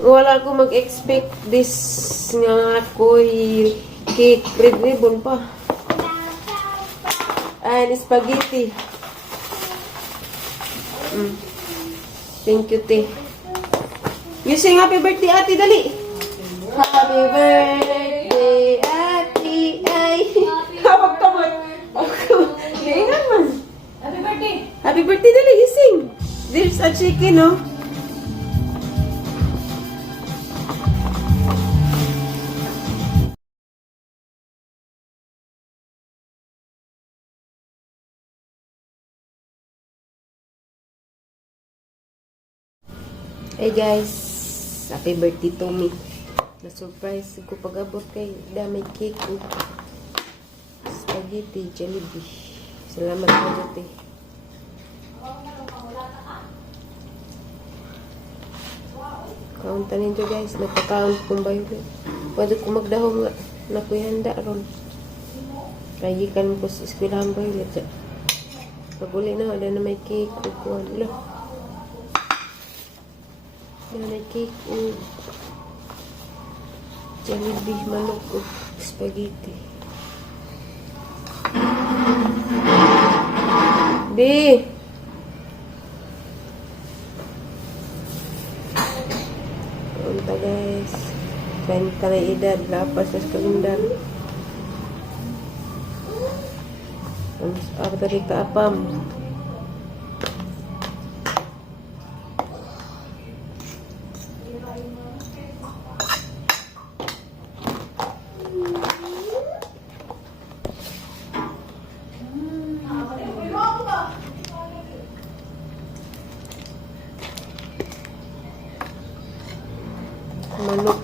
Wala ko mag-expect this nga ako'y cake. Red ribbon pa. And spaghetti. Thank you, te. You sing happy birthday, ate, dali. Happy birthday, ate, ay. Hawag kamot. Gaingan man. Happy birthday. Happy birthday, dali, you sing. There's a chicken, no? Hey guys, happy birthday to me. Na-surprise ko pag-abot kay damay cake o spaghetti, Jollibee. Salamat po dito. Kaunta ninyo guys, nagpa-count kong violet. Pwede ko magdahong nga na ko'y handa ron. Kayikan ko sa eskwelahan violet. Pag uli na, wala na may cake o kuwan. May cake o Jollibee, manok o spaghetti. Be! Punta guys. 20 na edad. Lapas na sa kalendar. Ang tadi kaapam. Manok.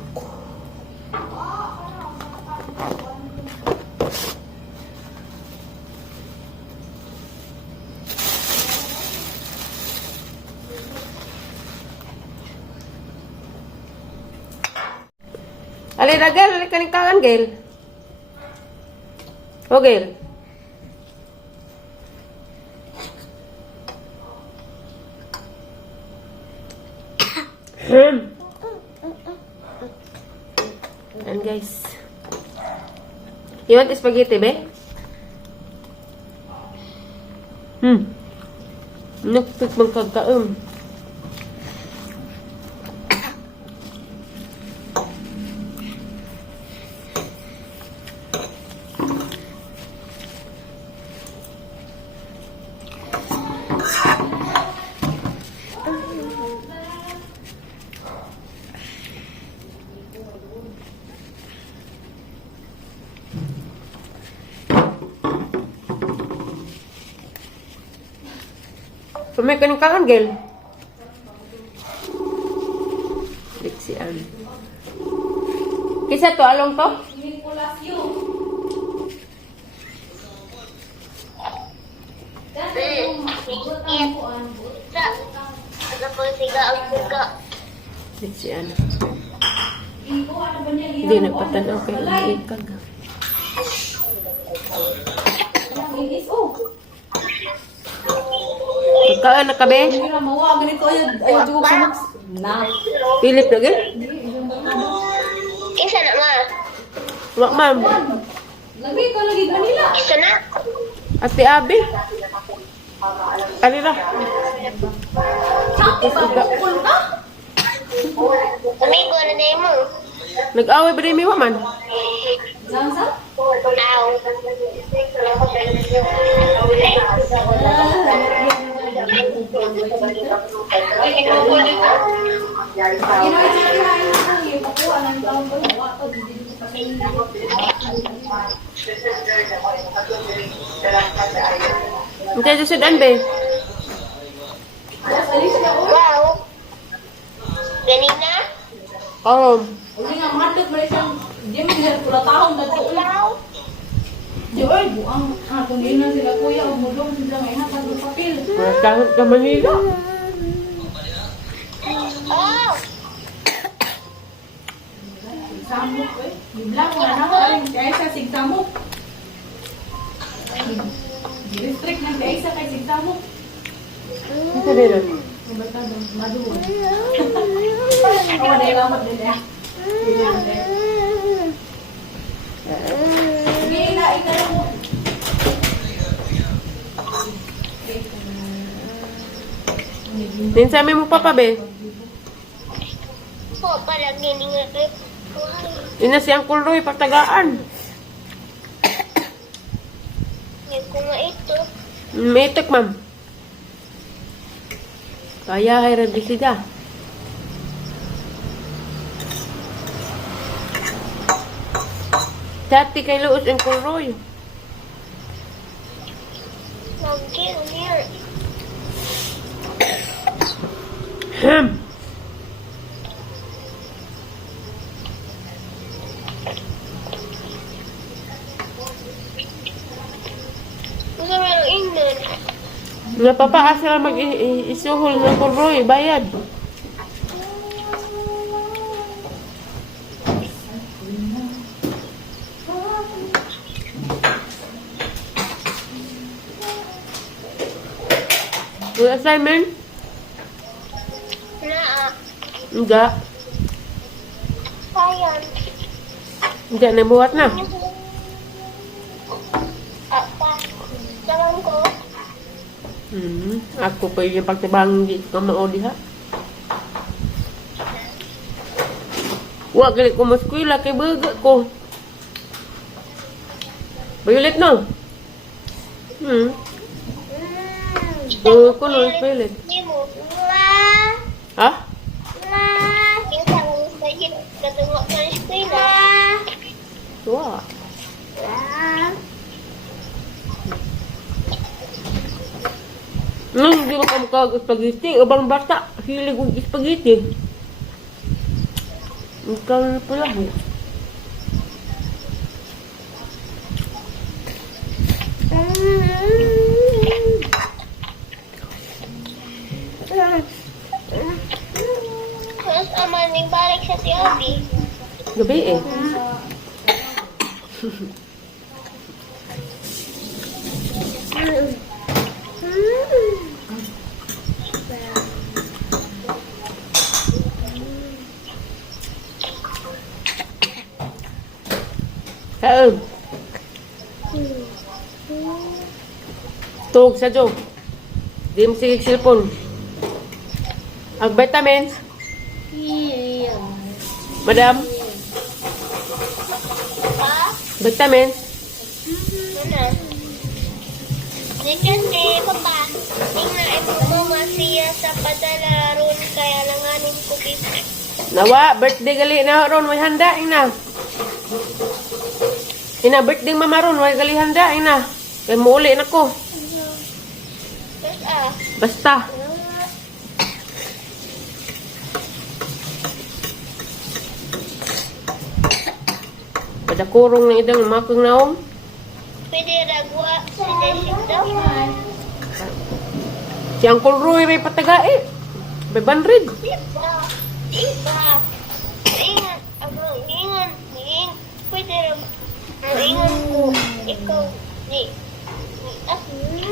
Alin na, Gel. Alin ka ng kangan, Gel. O, Gel. And guys. You want spaghetti, be? Nagpit mong kagkaon. Pumay ka ng kangan, Gel. Liksian. Kisa to, along to? Liksian. Hindi na patanaw kayo umiikag. Pagkaan na ka, be? Mawa, ganito ayaw juga sa Max. Na. Philip na, Gel? Isa na, ma. Wak, ma'am. Lagi ka lagi kanila. Isa na. Ate Abi. Alira. Sakit ba? Bukol ka? Amigo, ano na mo? Nag-away ba rin man? Zansa? Aw. Hindi, susudan, be. Wow. Ganina? Oo. Hindi nga, mahatid mo isang di man nga pula taong na ito. Wow. Di oy, buang kung yun na sila kuya, umulong sila may hatag ng papel. Kahit ka Manila. Oh. Sigsamok eh. Biblang ko na ako rin kaya sa sigsamok. District ng kaya sa kay sigsamok. Ano sabi na? Maduhon. Ako na ilamot din eh. Sige, ilain na lang mo. Ninsami mo pa be. Po, palagi nga. Ina si Uncle Roy, pagtagaan. Ngayon ko nga ito. Maitek, ma'am. Kaya kay Randy siya. Dati kay Luos Uncle Roy. Lagi, here. Hem. Gusto mo yung ingnan. Napapaas sila mag-isuhol ng Uncle Roy. Bayad. Yung assignment? Naa. Enggak. Sayang. Enggak nabuhat na. Apa? Salam ko. Aku pa yung pagtibang di ka mao diha. Wa gali ko maskwila kay baga ko. Violet no? Kuno Violet. Hindi mo. Wah. Ha? Wah. Yung tanong sa iyo. Katungok sa eskwela. Wa. Wah. Hindi mo ka mukha spaghetti. Abang bata, hilig og spaghetti. Ikaw na pala. Mas aman yung balik sa tiyabi. Gabi eh. Kaon. Tug sa jo. Di mo sige cellphone. Ang vitamins. Madam, Pa? vitamins. Mana? Di kasi, papa. Tingnan mo mama siya sa padala ron kaya langanin ko bibig. Nawa, birthday gali na ron. May handa, ina. Ina, birthday mama ron. May gali handa, ina. Kaya muuli na ko. Terus Basta. Pada kurong na idang makang naong. pwede ragwa sa desip daw. Si Uncle Roy may patagai. May banrid. Diba? Diba? Ingat. Ingat. Pwede ingat ko. Ikaw.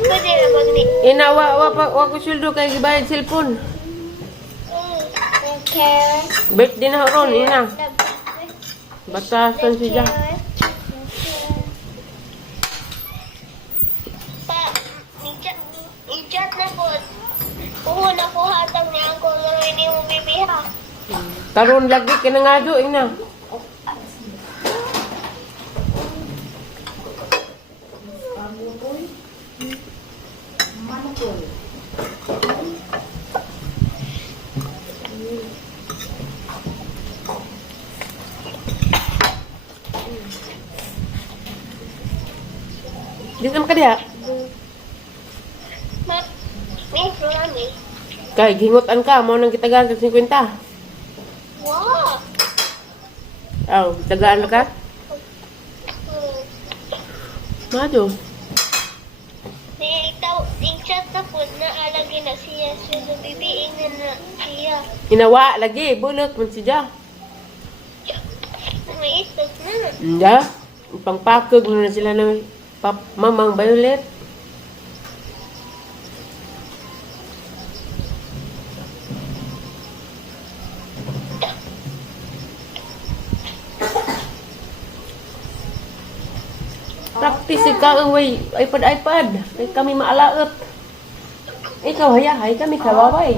Pwede ramag ni. Ina, wa ko sildo kay gibayad cellphone. Okay. Birthday na ron, ina. Batasan siya. Pa, ijat na po. Kuho na po hatang niya ako ngayon ni mo bibiha. Karon lagi ka na nga do, ina. Dito naman ka diha. May mami. Kay gingutan ka, mo nang gitagaan sa 50. Wow. Aw, tagaan ka? Mado. Ichat na po na alagi na siya. So, bibiing na siya. Inawa lagi, bulok man siya. May itok na. Hindi. Pangpakog mo na sila ng mamang Violet. Practice ka way iPad. Ay kami maalaot. Ikaw hayahay kami kawaway.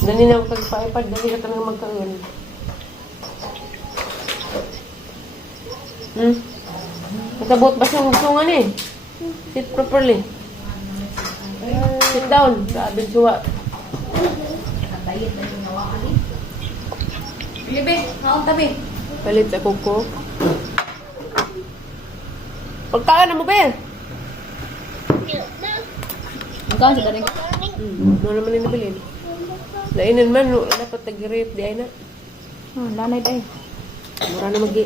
Dali na ako pag-iPad, dali ka talaga magkaon. Nakabot ba siyang sungan eh? Sit properly. Sit down. Sabi suwa. Katayit na yung nawakan eh. Bibi, naong tabi. Palit sa kuko. Pagkaan na mo, Ben. Magkaan sa galing. Ano naman yung nabilin? Lainan man, no, dapat nag-rape di ay na. Lanay tayo. Mura na mag-i.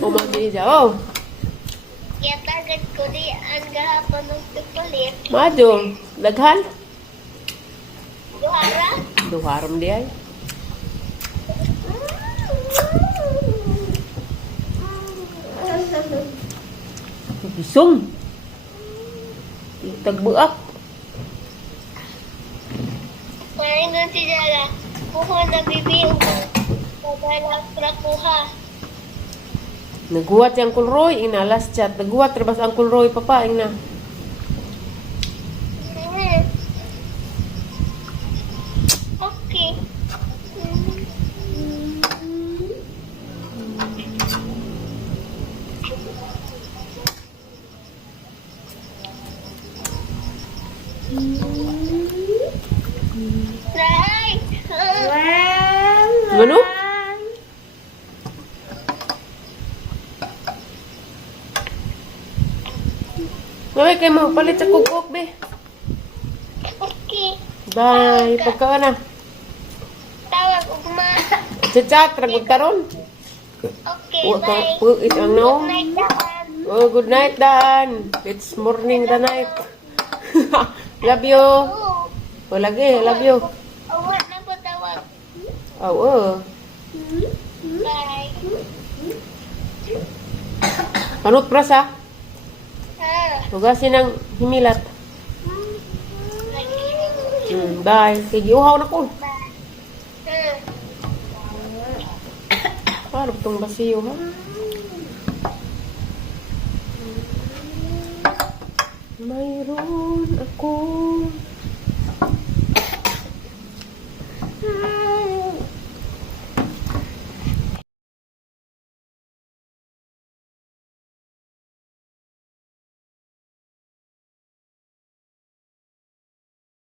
O mag-i siya, oh. Yatagad ko di ang gahapon ng tupalit. Madyo, daghan. Duhara? Duharam di ay. Bisong. Tagbuak. Ngayon na si Dala. Kuha na bibi ang pagbalak prakuha. Naghuwat si Uncle Roy, ina, last chat. Naghuwat, rabas Uncle Roy, papa, ina. Okay. Nay! Ano? Gawin kayo mo, palit sa kukuk, be. Okay. Bye. Pagkaan na. Tawag ugma. Chat-chat, ragod karon. Okay, Wa ka, bye. it's ano? Good night, Dan. Oh, good night, Dan. It's morning the night. Love you. Oh, Oh, lagi, love you. awat na po tawag. Oh. Bye. Panot pras, ha? Ah, Hugasin ng himilat. lagi. Bye. Sige, uhaw na ko. Ah. Parang itong basiyo, ha? Mayroon ako